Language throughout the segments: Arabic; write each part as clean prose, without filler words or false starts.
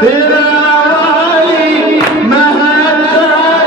في العالي مهد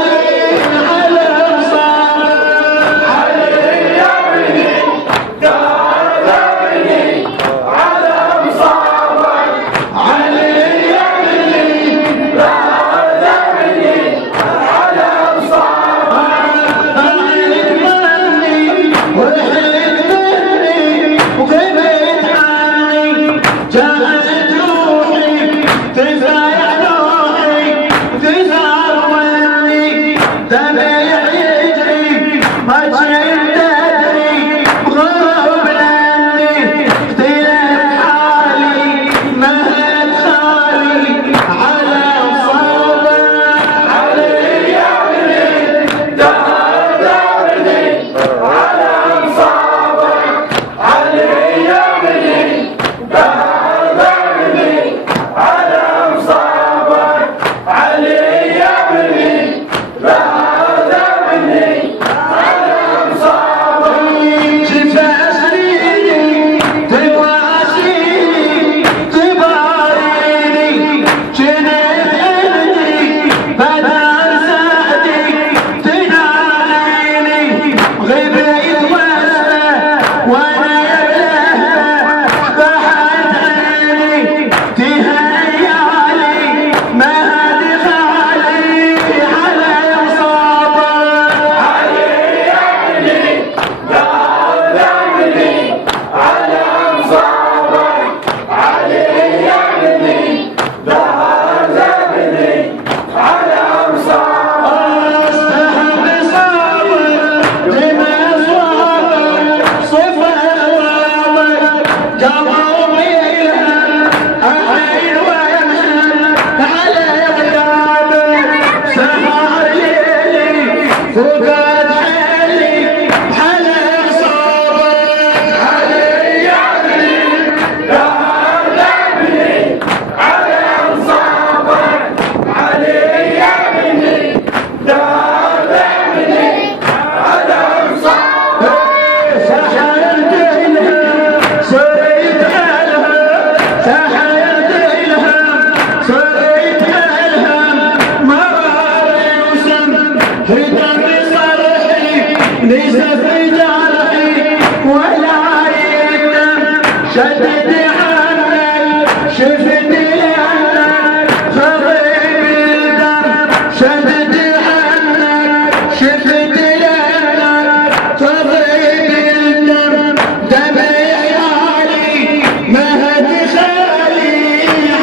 ليس في جرحي ولا يندم شدد عنك شفتي عنك خضيب الدم شدد عنك شفتي عنك خضيب الدم دمعي علي مهد خالي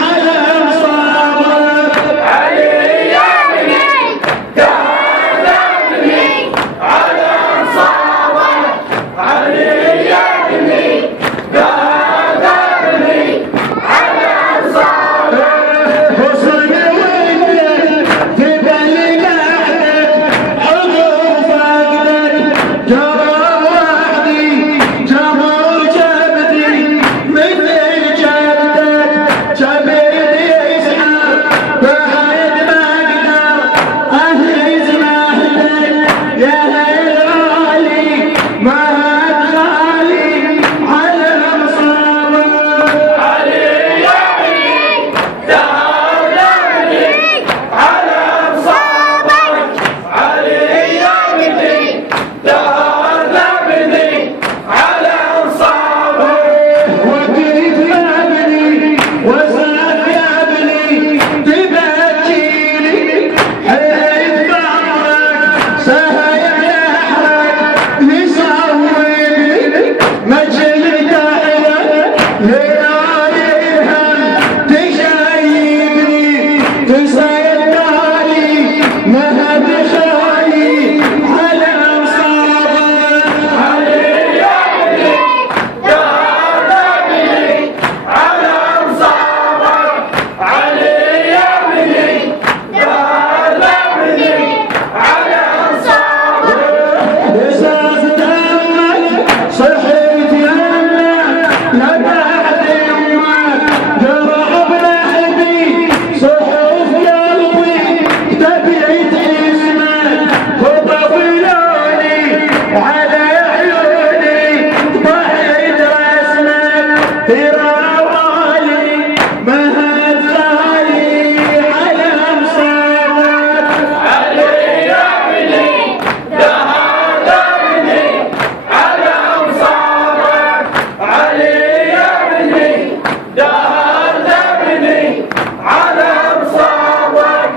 على مصابك علي يا ابني تعذبني على مصابك علي يا ابني تعذبني على مصابك حسن وجهك تبلي قعدك حضور فقدك جرى وحدي جمر جبدي مثل جبدك جبدي يسحب بعد ما اقدر اهز مهدك يا هالغالي مهد غالي على مصابك علي يا ابني تعذبني على مصابك علي يا ابني تعذبني على مصابك وكيف يا ابني وسعد يا ابني تبكيني حيث بعضك سهل يحرق يسويني مجل دعوة ليالي الهم تشيبني تصدقني مهد خالي على مصابك علي يا ابني تعذبني على مصابك علي يا ابني تعذبني على مصابك إزاز دمك صحيت يمك لبعد يمك جرح بلحدي صحف قلبي تبعت اسمك خطف لوني على عيوني ضحيت رسمك تراوالي مهد غالي على مصابك علي يا ابني تعذبني على مصابك علي يا ابني تعذبني على مصابك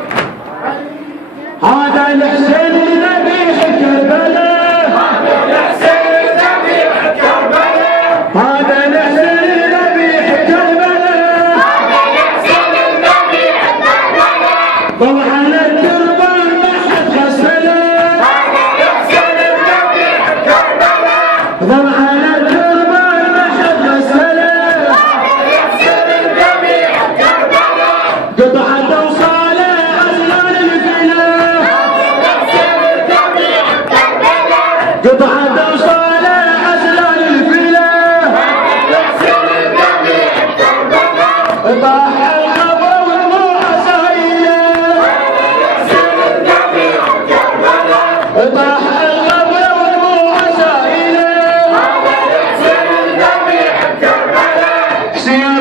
هذا الحسين ذبيح كربلاء الحسين ذبيح كربلاء هذا الحسين ذبيح كربلاء الحسين ذبيح كربلاء طبعا التربان ما حد غسله الحسين ذبيح كربلاء طبعا التربان ما حد غسله الحسين ذبيح كربلاء قطعة وصاله أسنان الفلا الحسين ذبيح كربلاء قطعة وصاله أسنان الفلا الحسين ذبيح كربلاء طاح القبر والروح سايله الحسين ذبيح كربلاء طاح القبر والروح سايله الحسين ذبيح كربلاء حسين